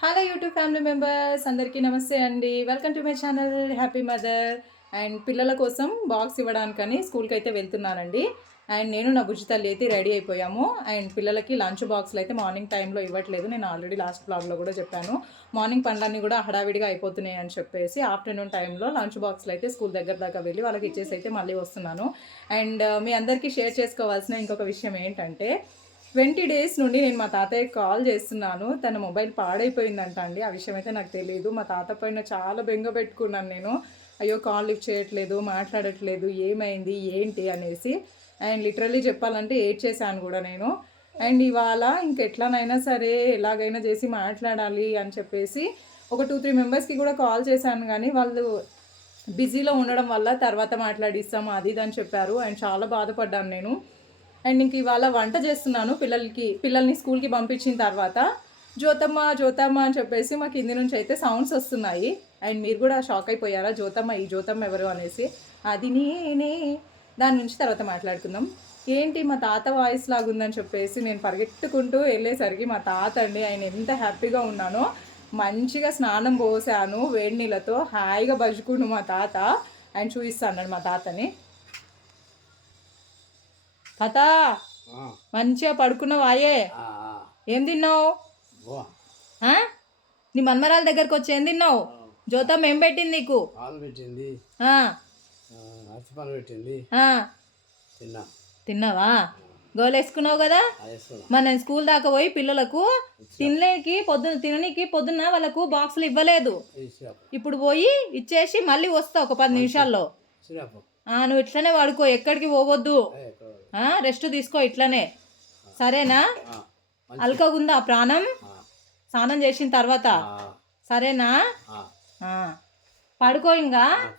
Hello YouTube family members అందరికీ నమస్తే అండి. Welcome to my channel happy mother and పిల్లల కోసం బాక్స్ ఇవ్వడానికని స్కూల్కి అయితే వెళ్తున్నానండి. అండ్ నేను నా బుజ్జి తల్లి అయితే రెడీ అయిపోయాము. అండ్ పిల్లలకి లంచ్ బాక్స్లు అయితే మార్నింగ్ టైంలో ఇవ్వట్లేదు. నేను ఆల్రెడీ లాస్ట్ బ్లాగ్లో కూడా చెప్పాను. మార్నింగ్ పనులన్నీ కూడా హడావిడిగా అయిపోతున్నాయి అని చెప్పేసి ఆఫ్టర్నూన్ టైంలో లంచ్ బాక్స్లు అయితే స్కూల్ దగ్గర దాకా వెళ్ళి వాళ్ళకి ఇచ్చేసి అయితే మళ్ళీ వస్తున్నాను. అండ్ uh, మీ అందరికీ షేర్ చేసుకోవాల్సిన ఇంకొక విషయం ఏంటంటే ట్వంటీ డేస్ నుండి నేను మా తాతయ్య కాల్ చేస్తున్నాను. తన మొబైల్ పాడైపోయిందంట అండి. ఆ విషయం అయితే నాకు తెలియదు మా తాత పైన చాలా బెంగ పెట్టుకున్నాను నేను. అయ్యో కాల్ లిఫ్ట్ చేయట్లేదు మాట్లాడట్లేదు ఏమైంది ఏంటి అనేసి. అండ్ లిటరల్లీ చెప్పాలంటే ఏడ్ చేశాను కూడా నేను. అండ్ ఇవాళ ఇంకెట్లానైనా సరే ఎలాగైనా చేసి మాట్లాడాలి అని చెప్పేసి ఒక టూ త్రీ మెంబర్స్కి కూడా కాల్ చేశాను. కానీ వాళ్ళు బిజీలో ఉండడం వల్ల తర్వాత మాట్లాడిస్తాము అది ఇది అని చెప్పారు. అండ్ చాలా బాధపడ్డాను నేను. అండ్ ఇంక ఇవాళ వంట చేస్తున్నాను పిల్లలకి పిల్లల్ని స్కూల్కి పంపించిన తర్వాత. జ్యోతమ్మ జ్యోతమ్మ అని చెప్పేసి మా కింది నుంచి అయితే సౌండ్స్ వస్తున్నాయి. అండ్ మీరు కూడా షాక్ అయిపోయారా? జ్యోతమ్మ ఈ జ్యోతమ్మ ఎవరు అనేసి. అది నేనే. దాని నుంచి తర్వాత మాట్లాడుకుందాం. ఏంటి మా తాత వాయిస్ లాగుందని చెప్పేసి నేను పరిగెట్టుకుంటూ వెళ్ళేసరికి మా తాత అండి ఆయన ఎంత హ్యాపీగా ఉన్నానో మంచిగా స్నానం పోసాను వేడి నీళ్ళతో హాయిగా బజ్జుకుండు మా తాత. ఆయన చూపిస్తాను మా తాతని. తాత ఆ, మంచిగా పడుకున్నావు ఆయే. ఏం తిన్నావు? నీ మన్మరాల దగ్గరకు వచ్చి ఏం తిన్నావు? జ్యోతమ్మ ఏం పెట్టింది నీకు? పాలు పెట్టింది. అరటిపండు పెట్టింది. తిన్నా. తిన్నావా? గోలు వేసుకున్నావు కదా? మరి నేను స్కూల్ దాకా పోయి పిల్లలకు తినలేకి పొద్దున తిననీకి పొద్దున్న వాళ్ళకు బాక్సులు ఇవ్వలేదు. ఇప్పుడు పోయి ఇచ్చేసి మళ్ళీ వస్తా ఒక పది నిమిషాల్లో. నువ్వు ఇట్లనే వాడుకో ఎక్కడికి పోవద్దు. రెస్ట్ తీసుకో ఇట్లనే. సరేనా? అల్కగుందా ప్రాణం? స్నానం చేసిన తర్వాత. సరేనా. పడుకో ఇంకా.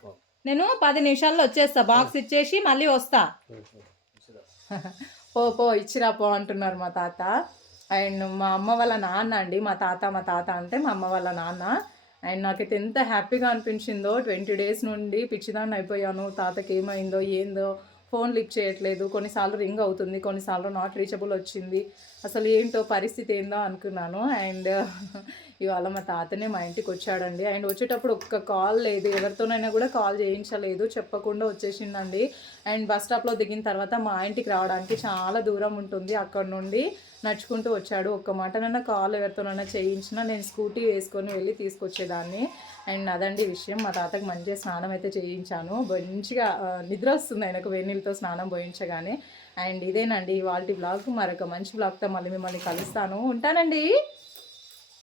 నేను పది నిమిషాల్లో వచ్చేస్తా. బాక్స్ ఇచ్చేసి మళ్ళీ వస్తా. పో, పో. సిరప్. పో పో ఇచ్చిరా పో అంటున్నారు మా తాత. అండ్ మా అమ్మ వాళ్ళ నాన్న అండి. మా తాత మా తాత అంటే మా అమ్మ వాళ్ళ నాన్న. అండ్ నాకైతే ఎంత హ్యాపీగా అనిపించిందో. ట్వంటీ డేస్ నుండి పిచ్చిదాన్ని అయిపోయాను. తాతకి ఏమైందో ఏందో. ఫోన్ లిఫ్ట్ చేయట్లేదు కొన్నిసార్లు రింగ్ అవుతుంది కొన్నిసార్లు నాట్ రీచబుల్ వచ్చింది. అసలు ఏంటో పరిస్థితి ఏందో అనుకున్నాను. అండ్ ఇవాళ మా తాతనే మా ఇంటికి వచ్చాడండి. అండ్ వచ్చేటప్పుడు ఒక్క కాల్ లేదు ఎవరితోనైనా కూడా కాల్ చేయించలేదు చెప్పకుండా వచ్చేసిందండి. అండ్ బస్ స్టాప్లో దిగిన తర్వాత మా ఇంటికి రావడానికి చాలా దూరం ఉంటుంది. అక్కడ నుండి నడుచుకుంటూ వచ్చాడు. ఒక్క మాటనైనా కాల్ ఎవరితోనైనా చేయించినా నేను స్కూటీ వేసుకొని వెళ్ళి తీసుకొచ్చేదాన్ని. అండ్ అదండి విషయం. మా తాతకు మంచిగా స్నానం అయితే చేయించాను. మంచిగా నిద్ర వస్తుంది ఆయనకు వేణీళ్ళతో స్నానం పోయించగానే. అండ్ ఇదేనండి వాళ్ళ బ్లాగ్ మరొక మంచి బ్లాగ్తో మళ్ళీ మిమ్మల్ని కలుస్తాను. ఉంటానండి.